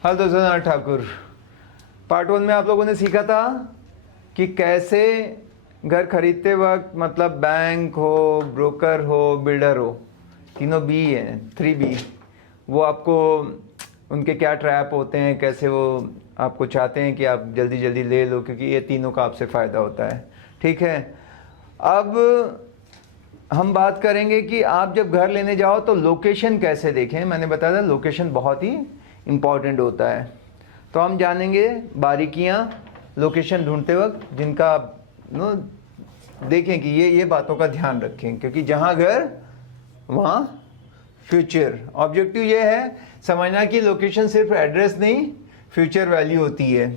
Hello दोस्तों, Thakur. Part 1 में आप लोगों ने सीखा था कि कैसे घर खरीदते वक्त, मतलब बैंक हो, ब्रोकर हो, बिल्डर हो, तीनों बी हैं, 3B, वो आपको उनके क्या ट्रैप होते हैं, कैसे वो आपको चाहते हैं कि आप जल्दी जल्दी ले लो, क्योंकि ये तीनों का आपसे फ़ायदा होता है। ठीक है, अब हम बात करेंगे कि आप जब घर लेने जाओ तो लोकेशन कैसे देखें। मैंने बताया था लोकेशन बहुत ही इम्पॉर्टेंट होता है। तो हम जानेंगे बारीकियां लोकेशन ढूंढते वक्त, जिनका आप देखें कि ये बातों का ध्यान रखें, क्योंकि जहां घर वहां फ्यूचर। ऑब्जेक्टिव ये है समझना कि लोकेशन सिर्फ एड्रेस नहीं, फ्यूचर वैल्यू होती है।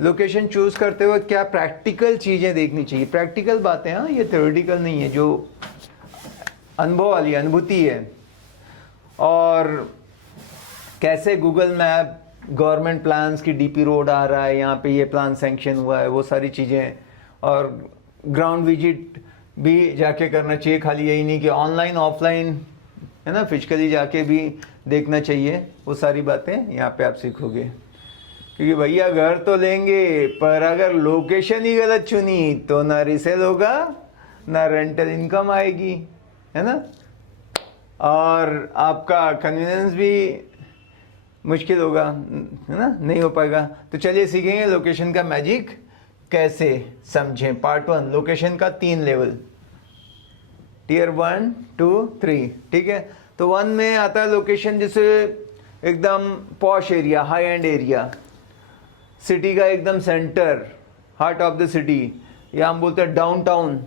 लोकेशन चूज करते वक्त क्या प्रैक्टिकल चीज़ें देखनी चाहिए, प्रैक्टिकल बातें, हाँ, ये थ्योरेटिकल नहीं है, जो अनुभव वाली अनुभूति है। और कैसे गूगल मैप गवर्नमेंट प्लान्स की डीपी रोड आ रहा है, यहाँ पे ये प्लान सैंक्शन हुआ है, वो सारी चीज़ें। और ग्राउंड विजिट भी जाके करना चाहिए, खाली यही नहीं कि ऑनलाइन ऑफलाइन, है ना, फिजिकली जाके भी देखना चाहिए। वो सारी बातें यहाँ पे आप सीखोगे, क्योंकि भैया घर तो लेंगे, पर अगर लोकेशन ही गलत चुनी तो ना रिसेल होगा, ना रेंटल इनकम आएगी, है ना, और आपका कन्वीनियंस भी मुश्किल होगा, है ना, नहीं हो पाएगा। तो चलिए सीखेंगे लोकेशन का मैजिक कैसे समझें। पार्ट 1, लोकेशन का 3 लेवल, टियर 1, 2, 3। ठीक है, तो 1 में आता है लोकेशन जैसे एकदम posh area, high and area, city का एकदम centre, heart of the city, या हम बोलते हैं डाउनटाउन,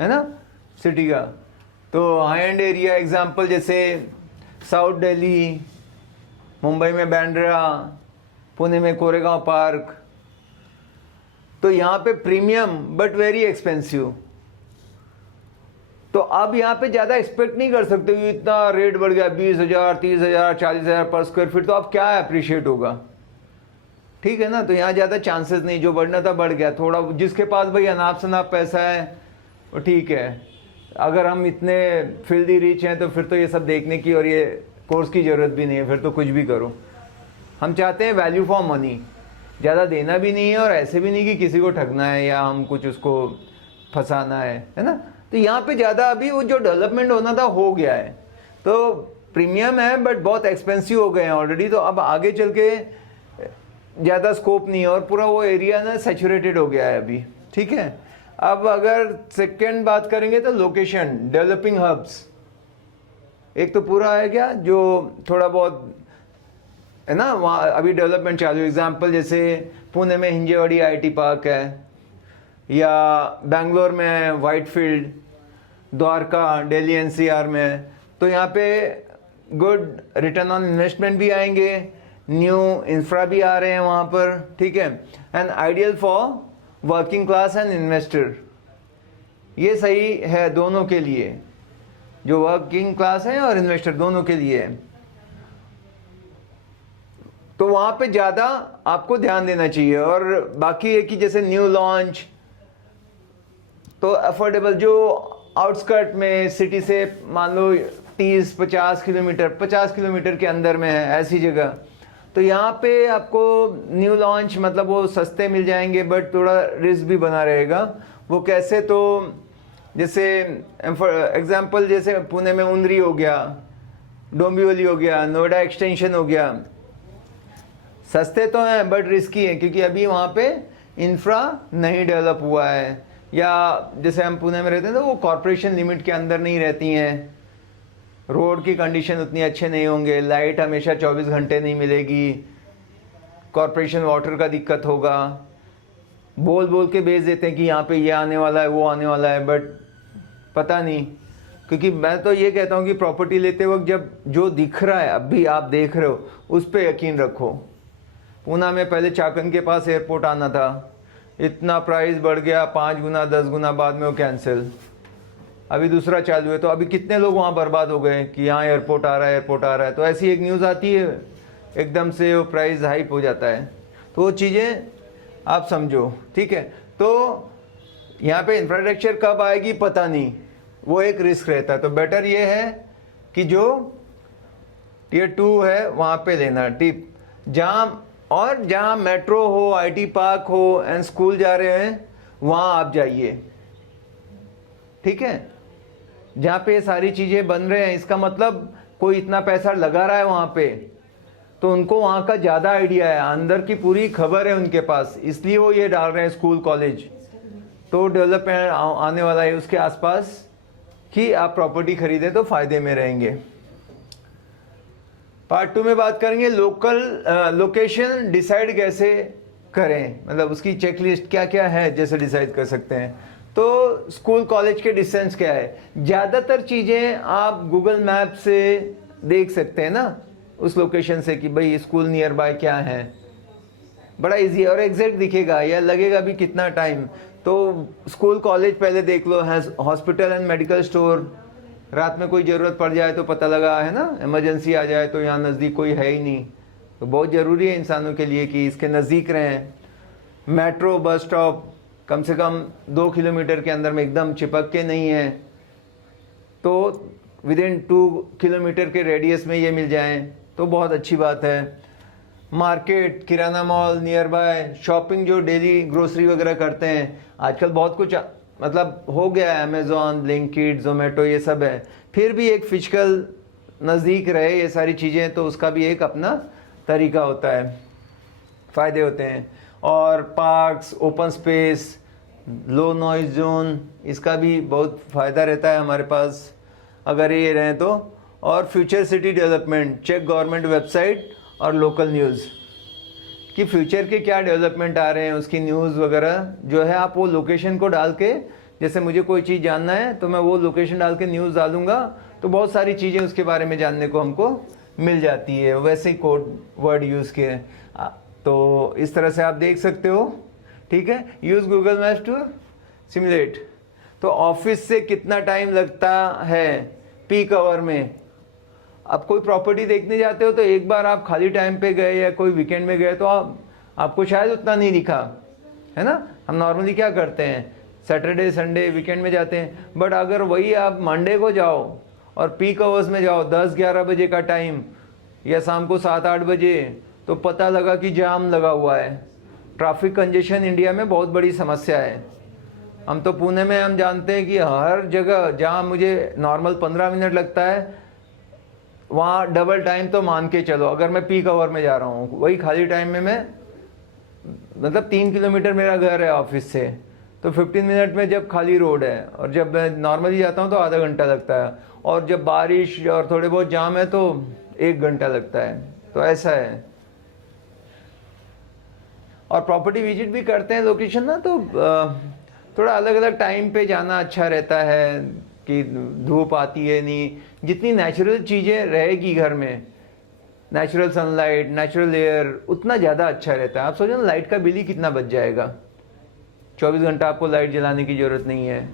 है ना, सिटी का। तो हाई एंड एरिया एग्जांपल जैसे साउथ दिल्ली, मुंबई में बांद्रा, पुणे में कोरेगांव पार्क। तो यहाँ पे प्रीमियम बट वेरी एक्सपेंसिव। तो अब यहाँ पे ज़्यादा एक्सपेक्ट नहीं कर सकते कि इतना रेट बढ़ गया, 20,000, 30,000, 40,000 पर स्क्वायर फीट, तो अब क्या अप्रिशिएट होगा। ठीक है ना, तो यहाँ ज़्यादा चांसेस नहीं, जो बढ़ना था बढ़ गया थोड़ा। जिसके पास भाई अनाप शनाप पैसा है वो ठीक है। अगर हम इतने फिल्दी रिच हैं तो फिर तो ये सब देखने की और ये कोर्स की ज़रूरत भी नहीं है, फिर तो कुछ भी करो। हम चाहते हैं वैल्यू फॉर मनी, ज़्यादा देना भी नहीं है और ऐसे भी नहीं कि किसी को ठगना है या हम कुछ उसको फंसाना है ना। तो यहाँ पे ज़्यादा अभी वो जो डेवलपमेंट होना था हो गया है, तो प्रीमियम है बट बहुत एक्सपेंसिव हो गए हैं ऑलरेडी। तो अब आगे चल के ज़्यादा स्कोप नहीं है और पूरा वो एरिया ना सैचुरेटेड हो गया है अभी। ठीक है, अब अगर सेकेंड बात करेंगे तो लोकेशन, डेवलपिंग हब्स। एक तो पूरा है क्या जो थोड़ा बहुत है ना, वहाँ अभी डेवलपमेंट चालू। एग्जांपल जैसे पुणे में हिंजेवाड़ी आईटी पार्क है, या बेंगलोर में वाइटफील्ड, द्वारका दिल्ली एनसीआर में। तो यहाँ पे गुड रिटर्न ऑन इन्वेस्टमेंट भी आएंगे, न्यू इंफ्रा भी आ रहे हैं वहाँ पर। ठीक है, and ideal for working class and investor. ये सही है दोनों के लिए, जो वर्किंग क्लास है और इन्वेस्टर दोनों के लिए। तो वहां पे ज्यादा आपको ध्यान देना चाहिए। और बाकी है कि जैसे न्यू लॉन्च, तो अफोर्डेबल, जो आउटस्कर्ट में सिटी से मान लो 30-50 किलोमीटर, 50 किलोमीटर के अंदर में है ऐसी जगह, तो यहाँ पे आपको न्यू लॉन्च मतलब वो सस्ते मिल जाएंगे बट थोड़ा रिस्क भी बना रहेगा। वो कैसे, तो जैसे एग्जांपल जैसे पुणे में उंदरी हो गया, डोंबिवली हो गया, नोएडा एक्सटेंशन हो गया, सस्ते तो हैं बट रिस्की हैं, क्योंकि अभी वहाँ पे इंफ्रा नहीं डेवलप हुआ है। या जैसे हम पुणे में रहते हैं तो वो कॉरपोरेशन लिमिट के अंदर नहीं रहती हैं, रोड की कंडीशन उतनी अच्छे नहीं होंगे, लाइट हमेशा 24 घंटे नहीं मिलेगी, कॉरपोरेशन वाटर का दिक्कत होगा। बोल बोल के भेज देते हैं कि यहाँ पे ये आने वाला है, वो आने वाला है, बट पता नहीं। क्योंकि मैं तो ये कहता हूँ कि प्रॉपर्टी लेते वक्त जब जो दिख रहा है, अभी आप देख रहे हो, उस पर यकीन रखो। पूना में पहले चाकन के पास एयरपोर्ट आना था, इतना प्राइस बढ़ गया 5 गुना 10 गुना, बाद में वो कैंसिल। अभी दूसरा चालू है, तो अभी कितने लोग वहाँ बर्बाद हो गए कि यहाँ एयरपोर्ट आ रहा है, एयरपोर्ट आ रहा है। तो ऐसी एक न्यूज़ आती है, एकदम से वो प्राइस हाइप हो जाता है। तो वो चीज़ें आप समझो। ठीक है, तो यहाँ पे इंफ्रास्ट्रक्चर कब आएगी पता नहीं, वो एक रिस्क रहता है। तो बेटर ये है कि जो टियर 2 है वहाँ पे लेना टिप। जहाँ मेट्रो हो, आईटी पार्क हो एंड स्कूल जा रहे हैं वहाँ आप जाइए, ठीक है। जहाँ पे ये सारी चीज़ें बन रहे हैं, इसका मतलब कोई इतना पैसा लगा रहा है वहाँ पे, तो उनको वहाँ का ज़्यादा आइडिया है, अंदर की पूरी खबर है उनके पास, इसलिए वो ये डाल रहे हैं स्कूल कॉलेज। तो डेवलपमेंट आने वाला है उसके आसपास कि आप प्रॉपर्टी खरीदें तो फ़ायदे में रहेंगे। पार्ट 2 में बात करेंगे लोकेशन डिसाइड कैसे करें, मतलब उसकी चेकलिस्ट क्या क्या है जैसे डिसाइड कर सकते हैं। तो स्कूल कॉलेज के डिस्टेंस क्या है, ज़्यादातर चीज़ें आप गूगल मैप से देख सकते हैं ना, उस लोकेशन से कि भाई स्कूल नियर बाय क्या है, बड़ा इजी है और एग्जैक्ट दिखेगा, या लगेगा भी कितना टाइम। तो स्कूल कॉलेज पहले देख लो, हॉस्पिटल एंड मेडिकल स्टोर, रात में कोई ज़रूरत पड़ जाए तो पता लगा है ना, इमरजेंसी आ जाए तो यहाँ नज़दीक कोई है ही नहीं, तो बहुत ज़रूरी है इंसानों के लिए कि इसके नज़दीक रहें। मेट्रो बस स्टॉप कम से कम 2 किलोमीटर के अंदर में एकदम चिपक के नहीं है, तो विदिन 2 किलोमीटर के रेडियस में ये मिल जाएं तो बहुत अच्छी बात है। Market, kirana mall near by, shopping जो डेली ग्रोसरी वगैरह करते हैं, आजकल बहुत कुछ मतलब हो गया है, अमेज़ॉन, ब्लिंकिट, जोमेटो, ये सब है, फिर भी एक फिजिकल नज़दीक रहे ये सारी चीज़ें, तो उसका भी एक अपना तरीका होता है, फ़ायदे होते हैं। और पार्क्स, ओपन स्पेस, लो नॉइज जोन, इसका भी बहुत फ़ायदा रहता है हमारे पास अगर ये रहें तो। और future city development, check government website और लोकल न्यूज़ कि फ्यूचर के क्या डेवलपमेंट आ रहे हैं, उसकी न्यूज़ वगैरह जो है, आप वो लोकेशन को डाल के, जैसे मुझे कोई चीज़ जानना है तो मैं वो लोकेशन डाल के न्यूज़ डालूंगा तो बहुत सारी चीज़ें उसके बारे में जानने को हमको मिल जाती है, वैसे ही कोड वर्ड यूज़ किए। तो इस तरह से आप देख सकते हो, ठीक है। Use Google Maps to simulate. तो ऑफिस से कितना टाइम लगता है पीक आवर में, अब कोई प्रॉपर्टी देखने जाते हो तो एक बार आप खाली टाइम पे गए या कोई वीकेंड में गए तो आपको शायद उतना नहीं दिखा, है ना। हम नॉर्मली क्या करते हैं, सैटरडे संडे वीकेंड में जाते हैं, बट अगर वही आप मंडे को जाओ और पीक आवर्स में जाओ 10-11 बजे का टाइम या शाम को 7-8 बजे, तो पता लगा कि जाम लगा हुआ है। ट्रैफिक कंजेशन इंडिया में बहुत बड़ी समस्या है। हम तो पुणे में हम जानते हैं कि हर जगह जहाँ मुझे नॉर्मल 15 मिनट लगता है, वहाँ डबल टाइम तो मान के चलो अगर मैं पीक आवर में जा रहा हूँ। वही खाली टाइम में मैं, मतलब 3 किलोमीटर मेरा घर है ऑफिस से, तो 15 मिनट में जब खाली रोड है, और जब मैं नॉर्मली जाता हूँ तो आधा घंटा लगता है, और जब बारिश और थोड़े बहुत जाम है तो 1 घंटा लगता है। तो ऐसा है। और प्रॉपर्टी विजिट भी करते हैं लोकेशन ना, तो थोड़ा अलग अलग टाइम पे जाना अच्छा रहता है कि धूप आती है नहीं, जितनी नेचुरल चीज़ें रहेगी घर में, नेचुरल सनलाइट, नेचुरल एयर, उतना ज़्यादा अच्छा रहता है। आप सोचो ना लाइट का बिल ही कितना बच जाएगा, 24 घंटा आपको लाइट जलाने की ज़रूरत नहीं है।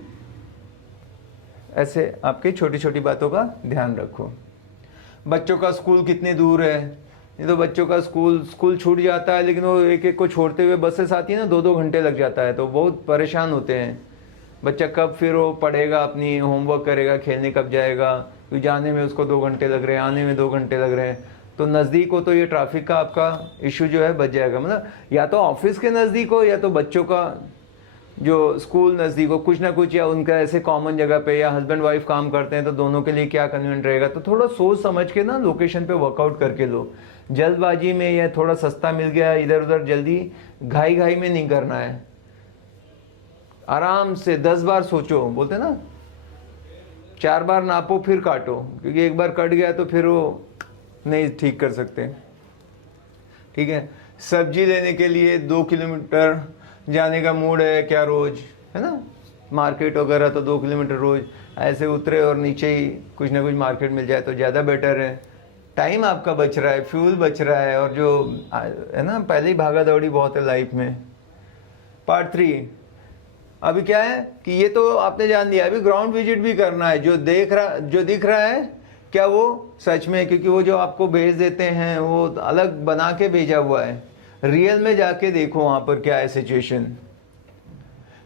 ऐसे आपके छोटी छोटी बातों का ध्यान रखो। बच्चों का स्कूल कितने दूर है, नहीं तो बच्चों का स्कूल छूट जाता है, लेकिन वो एक एक को छोड़ते हुए बसेस आती है ना, 2-2 घंटे लग जाता है, तो बहुत परेशान होते हैं। बच्चा कब फिर वो पढ़ेगा, अपनी होमवर्क करेगा, खेलने कब जाएगा, क्योंकि जाने में उसको 2 घंटे लग रहे हैं, आने में 2 घंटे लग रहे हैं। तो नज़दीक हो तो ये ट्रैफिक का आपका इशू जो है बच जाएगा। मतलब या तो ऑफिस के नज़दीक हो या तो बच्चों का जो स्कूल नज़दीक हो, कुछ ना कुछ, या उनका ऐसे कॉमन जगह पे, या हस्बैंड वाइफ काम करते हैं तो दोनों के लिए क्या कन्वीनियंट रहेगा। तो थोड़ा सोच समझ के ना लोकेशन पे वर्कआउट करके लो। जल्दबाजी में या थोड़ा सस्ता मिल गया इधर उधर, जल्दी घाई में नहीं करना है। आराम से 10 बार सोचो, बोलते ना 4 बार नापो फिर काटो, क्योंकि एक बार कट गया तो फिर वो नहीं ठीक कर सकते, ठीक है। सब्जी लेने के लिए 2 किलोमीटर जाने का मूड है क्या रोज, है ना, मार्केट वगैरह, तो 2 किलोमीटर रोज ऐसे उतरे और नीचे ही कुछ ना कुछ मार्केट मिल जाए तो ज़्यादा बेटर है। टाइम आपका बच रहा है, फ्यूल बच रहा है, और जो है ना पहले ही भागा दौड़ी बहुत है लाइफ में। पार्ट 3 अभी क्या है कि ये तो आपने जान लिया, अभी ग्राउंड विजिट भी करना है। जो दिख रहा है क्या वो सच में, क्योंकि वो जो आपको भेज देते हैं वो अलग बना के भेजा हुआ है। रियल में जाके देखो वहाँ पर क्या है सिचुएशन।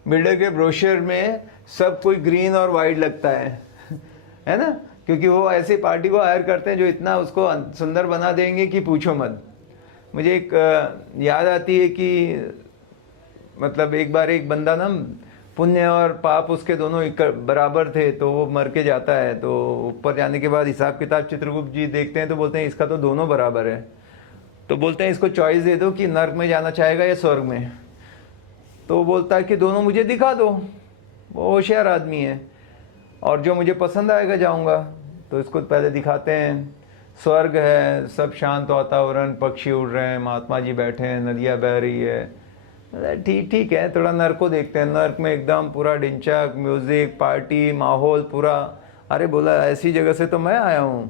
बिल्डर के ब्रोशर में सब कोई ग्रीन और वाइट लगता है ना, क्योंकि वो ऐसी पार्टी को हायर करते हैं जो इतना उसको सुंदर बना देंगे कि पूछो मत। मुझे एक याद आती है कि मतलब एक बार एक बंदा ना, पुण्य और पाप उसके दोनों बराबर थे, तो वो मर के जाता है। तो ऊपर जाने के बाद हिसाब किताब चित्रगुप्त जी देखते हैं तो बोलते हैं इसका तो दोनों बराबर है। तो बोलते हैं इसको चॉइस दे दो कि नर्क में जाना चाहेगा या स्वर्ग में। तो वो बोलता है कि दोनों मुझे दिखा दो। वो होशियार आदमी है, और जो मुझे पसंद आएगा जाऊंगा। तो इसको पहले दिखाते हैं, स्वर्ग है, सब शांत वातावरण, पक्षी उड़ रहे हैं, महात्मा जी बैठे हैं, नदियाँ बह रही है। ठीक ठीक है, थोड़ा नर्क को देखते हैं। नर्क में एकदम पूरा डिंचक, म्यूजिक, पार्टी, माहौल पूरा। अरे बोला ऐसी जगह से तो मैं आया हूँ,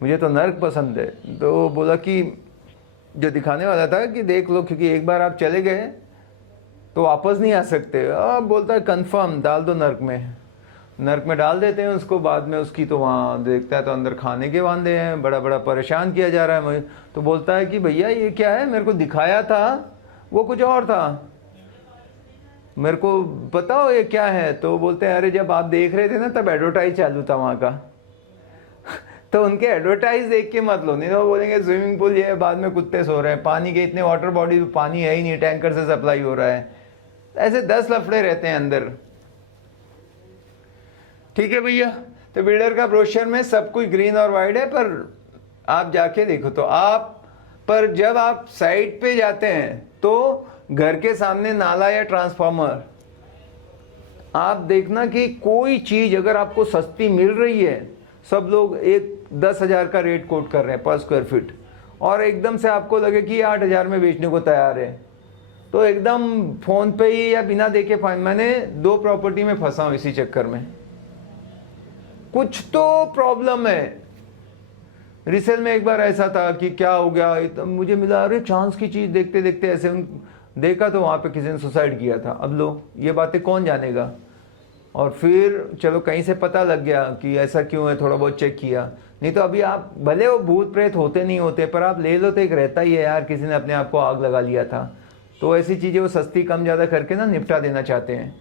मुझे तो नर्क पसंद है। तो बोला कि जो दिखाने वाला था कि देख लो, क्योंकि एक बार आप चले गए तो वापस नहीं आ सकते। अब बोलता है कंफर्म डाल दो नर्क में। नर्क में डाल देते हैं उसको। बाद में उसकी तो वहाँ देखता है तो अंदर खाने के वांदे हैं, बड़ा बड़ा परेशान किया जा रहा है मुझे। तो बोलता है कि भैया ये क्या है, मेरे को दिखाया था वो कुछ और था, मेरे को बताओ ये क्या है। तो बोलते हैं अरे जब आप देख रहे थे ना तब एडवर्टाइज चालू था वहाँ का। तो उनके एडवर्टाइज देख के मत लो, नहीं तो बोलेंगे स्विमिंग पूल ये है, बाद में कुत्ते सो रहे हैं, पानी के इतने वाटर बॉडी पानी है ही नहीं, टैंकर से सप्लाई हो रहा है। ऐसे 10 लफड़े रहते हैं अंदर। ठीक है भैया। तो बिल्डर का ब्रोशर में सब कुछ ग्रीन और वाइट है, पर आप जाके देखो तो आप, पर जब आप साइट पे जाते हैं तो घर के सामने नाला या ट्रांसफार्मर, आप देखना कि कोई चीज अगर आपको सस्ती मिल रही है, सब लोग 10,000 का रेट कोट कर रहे हैं पर स्क्वायर फीट, और एकदम से आपको लगे कि 8,000 में बेचने को तैयार है, तो एकदम फोन पे ही या बिना देखे फाइन। मैंने 2 प्रॉपर्टी में फंसा हूं इसी चक्कर में। कुछ तो प्रॉब्लम है। रिसेल में एक बार ऐसा था कि क्या हो गया, मुझे मिला, अरे चांस की चीज देखते देखते ऐसे देखा तो वहां पे किसी ने सुसाइड किया था। अब लो ये बातें कौन जानेगा। और फिर चलो कहीं से पता लग गया कि ऐसा क्यों है, थोड़ा बहुत चेक किया। नहीं तो अभी आप भले वो भूत प्रेत होते नहीं होते, पर आप ले लो तो एक रहता ही है यार, किसी ने अपने आप को आग लगा लिया था। तो ऐसी चीजें वो सस्ती कम ज्यादा करके ना निपटा देना चाहते हैं।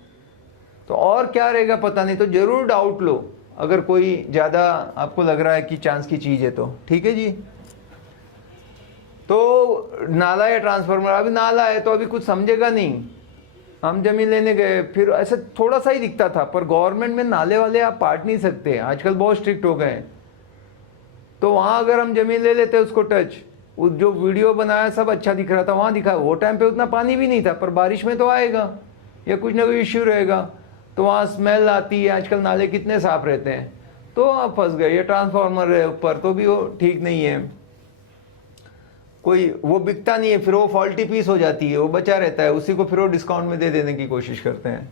तो और क्या रहेगा पता नहीं, तो जरूर डाउट लो अगर कोई ज्यादा आपको लग रहा है कि चांस की चीज है तो। ठीक है जी। तो नाला या ट्रांसफार्मर, अभी नाला है तो अभी कुछ समझेगा नहीं। हम जमीन लेने गए, फिर ऐसे थोड़ा सा ही दिखता था, पर गवर्नमेंट में नाले वाले आप पाट नहीं सकते, आजकल बहुत स्ट्रिक्ट हो गए। तो वहां अगर हम जमीन ले लेते उसको टच, जो वीडियो बनाया सब अच्छा दिख रहा था, वहां दिखा वो टाइम पे उतना पानी भी नहीं था, पर बारिश में तो आएगा या कुछ ना कुछ इश्यू रहेगा, तो वहां स्मेल आती है। आजकल नाले कितने साफ रहते हैं, तो आप फंस गए। ये ट्रांसफार्मर है ऊपर तो भी वो ठीक नहीं है, कोई वो बिकता नहीं है, फिर वो फॉल्टी पीस हो जाती है, वो बचा रहता है, उसी को फिर वो डिस्काउंट में दे देने की कोशिश करते हैं।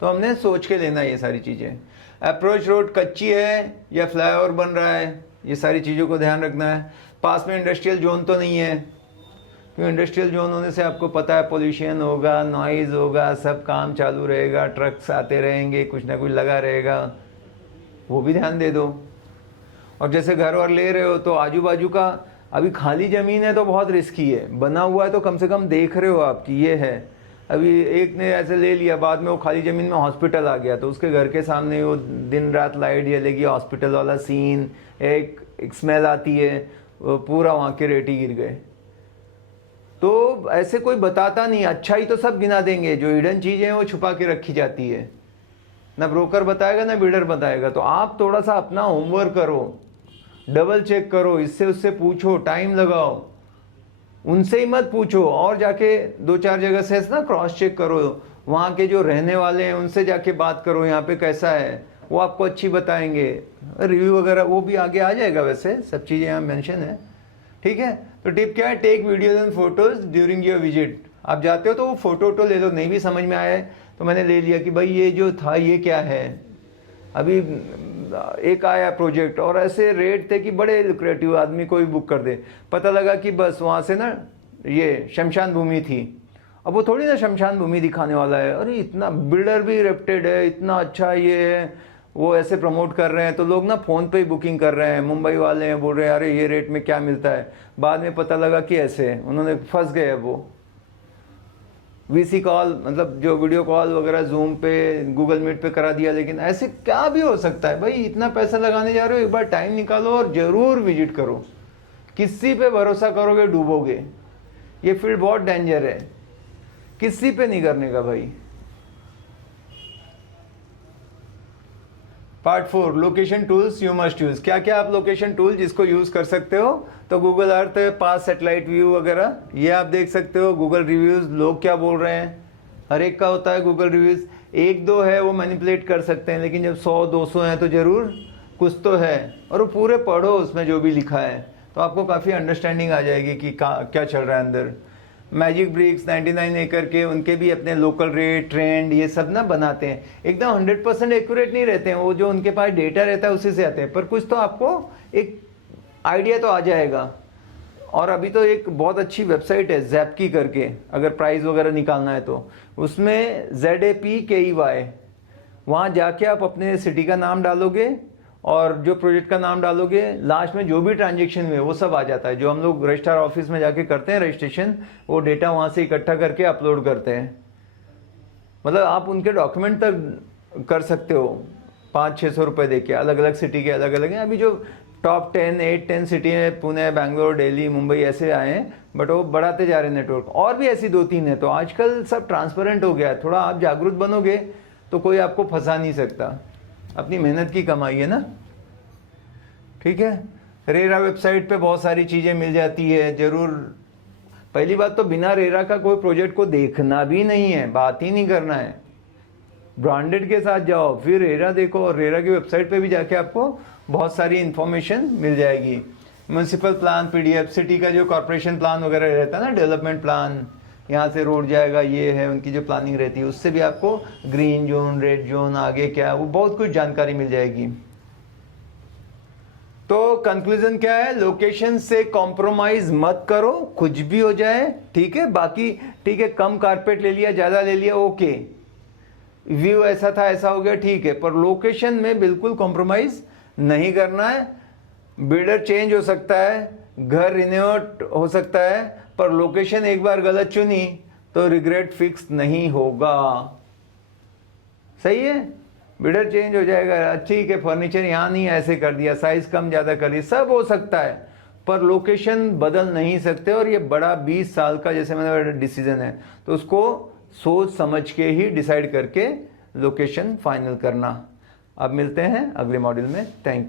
तो हमने सोच के लेना ये सारी चीज़ें। अप्रोच रोड कच्ची है या फ्लाईओवर बन रहा है, ये सारी चीज़ों को ध्यान रखना है। पास में इंडस्ट्रियल जोन तो नहीं है, क्योंकि इंडस्ट्रियल जोन होने से आपको पता है पोल्यूशन होगा, नॉइज़ होगा, सब काम चालू रहेगा, ट्रक्स आते रहेंगे, कुछ ना कुछ लगा रहेगा, वो भी ध्यान दे दो। और जैसे घर और ले रहे हो तो आजू बाजू का, अभी खाली ज़मीन है तो बहुत रिस्की है, बना हुआ है तो कम से कम देख रहे हो आप कि ये है। अभी एक ने ऐसे ले लिया, बाद में वो खाली ज़मीन में हॉस्पिटल आ गया, तो उसके घर के सामने वो दिन रात लाइट जलेगी, हॉस्पिटल वाला सीन, एक स्मेल आती है, पूरा वहाँ के रेट ही गिर गए। तो ऐसे कोई बताता नहीं, अच्छा ही तो सब गिना देंगे, जो हिडन चीज़ें हैं वो छुपा के रखी जाती है, ना ब्रोकर बताएगा ना बिल्डर बताएगा। तो आप थोड़ा सा अपना होमवर्क करो, डबल चेक करो, इससे उससे पूछो, टाइम लगाओ, उनसे ही मत पूछो, और जाके 2-4 जगह से ना क्रॉस चेक करो, वहाँ के जो रहने वाले हैं उनसे जाके बात करो, यहाँ पे कैसा है, वो आपको अच्छी बताएंगे। रिव्यू वगैरह वो भी आगे आ जाएगा, वैसे सब चीज़ें यहाँ मेंशन है। ठीक है। तो टिप क्या है, take videos and photos during your visit. आप जाते हो तो वो फोटो ले लो, नहीं भी समझ में आया है तो मैंने ले लिया कि भाई ये जो था ये क्या है। अभी एक आया प्रोजेक्ट और ऐसे रेट थे कि बड़े लुक्रेटिव, आदमी को भी बुक कर दे। पता लगा कि बस वहाँ से ना ये शमशान भूमि थी। अब वो थोड़ी ना शमशान भूमि दिखाने वाला है, अरे इतना बिल्डर भी रेप्टेड है, इतना अच्छा ये है, वो ऐसे प्रमोट कर रहे हैं, तो लोग ना फ़ोन पे ही बुकिंग कर रहे हैं। मुंबई वाले हैं, बोल रहे हैं अरे ये रेट में क्या मिलता है। बाद में पता लगा कि ऐसे उन्होंने फंस गए। वो वीसी कॉल, मतलब जो वीडियो कॉल वगैरह जूम पे, गूगल मीट पे करा दिया, लेकिन ऐसे क्या भी हो सकता है भाई। इतना पैसा लगाने जा रहे हो, एक बार टाइम निकालो और ज़रूर विजिट करो। किसी पे भरोसा करोगे डूबोगे। ये फील्ड बहुत डेंजर है, किसी पे नहीं करने का भाई। Part 4 location tools you must use. क्या क्या आप लोकेशन टूल जिसको यूज कर सकते हो, तो गूगल अर्थ, पास सैटेलाइट व्यू वगैरह, ये आप देख सकते हो। गूगल रिव्यूज, लोग क्या बोल रहे हैं, हर एक का होता है गूगल रिव्यूज। एक दो है वो मैनिपुलेट कर सकते हैं, लेकिन जब 100-200 हैं तो जरूर कुछ तो है, और वो पूरे पढ़ो उसमें जो भी लिखा है, तो आपको काफ़ी अंडरस्टैंडिंग आ जाएगी कि क्या चल रहा है अंदर। मैजिक ब्रिक्स 99 एकड़ के, उनके भी अपने लोकल रेट, ट्रेंड, ये सब ना बनाते हैं। एकदम 100% एक्यूरेट नहीं रहते हैं, वो जो उनके पास डेटा रहता है उसी से आते हैं, पर कुछ तो आपको एक आइडिया तो आ जाएगा। और अभी तो एक बहुत अच्छी वेबसाइट है ज़ैपकी करके, अगर प्राइस वगैरह निकालना है तो उसमें ZAPKEY, वहाँ जाके आप अपने सिटी का नाम डालोगे और जो प्रोजेक्ट का नाम डालोगे, लास्ट में जो भी ट्रांजेक्शन हुए वो सब आ जाता है। जो हम लोग रजिस्ट्रार ऑफिस में जाके करते हैं रजिस्ट्रेशन, वो डेटा वहाँ से इकट्ठा करके अपलोड करते हैं। मतलब आप उनके डॉक्यूमेंट तक कर सकते हो 500-600 रुपये दे के। अलग अलग सिटी के अलग अलग हैं। अभी जो टॉप 10 सिटी है, पुणे, बैंगलोर, दिल्ली, मुंबई, ऐसे आए हैं, बट वो बढ़ाते जा रहे हैं नेटवर्क। और भी ऐसी 2-3 है। तो आजकल सब ट्रांसपेरेंट हो गया है, थोड़ा आप जागरूक बनोगे तो कोई आपको फंसा नहीं सकता। अपनी मेहनत की कमाई है ना, ठीक है। रेरा वेबसाइट पे बहुत सारी चीज़ें मिल जाती है, ज़रूर। पहली बात तो बिना रेरा का कोई प्रोजेक्ट को देखना भी नहीं है, बात ही नहीं करना है। ब्रांडेड के साथ जाओ, फिर रेरा देखो, और रेरा की वेबसाइट पे भी जाके आपको बहुत सारी इंफॉर्मेशन मिल जाएगी। म्यूनसिपल प्लान PDF, सिटी का जो कॉर्पोरेशन प्लान वगैरह रहता है ना, डेवलपमेंट प्लान, यहाँ से रोड जाएगा, ये है उनकी जो प्लानिंग रहती है, उससे भी आपको ग्रीन जोन, रेड जोन, आगे क्या, वो बहुत कुछ जानकारी मिल जाएगी। तो कंक्लूजन क्या है, लोकेशन से कॉम्प्रोमाइज मत करो, कुछ भी हो जाए, ठीक है। बाकी ठीक है, कम कारपेट ले लिया, ज़्यादा ले लिया, ओके, व्यू ऐसा था, ऐसा हो गया, ठीक है, पर लोकेशन में बिल्कुल कॉम्प्रोमाइज नहीं करना है। बिल्डर चेंज हो सकता है, घर रिन्यूट हो सकता है, पर लोकेशन एक बार गलत चुनी तो रिग्रेट फिक्स नहीं होगा। सही है, बिल्डर चेंज हो जाएगा, ठीक है, फर्नीचर यहाँ नहीं ऐसे कर दिया, साइज कम ज़्यादा कर दिया, सब हो सकता है, पर लोकेशन बदल नहीं सकते। और ये बड़ा 20 साल का जैसे मैंने डिसीजन है, तो उसको सोच समझ के ही डिसाइड करके लोकेशन फाइनल करना। अब मिलते हैं अगले मॉड्यूल में। Thank you.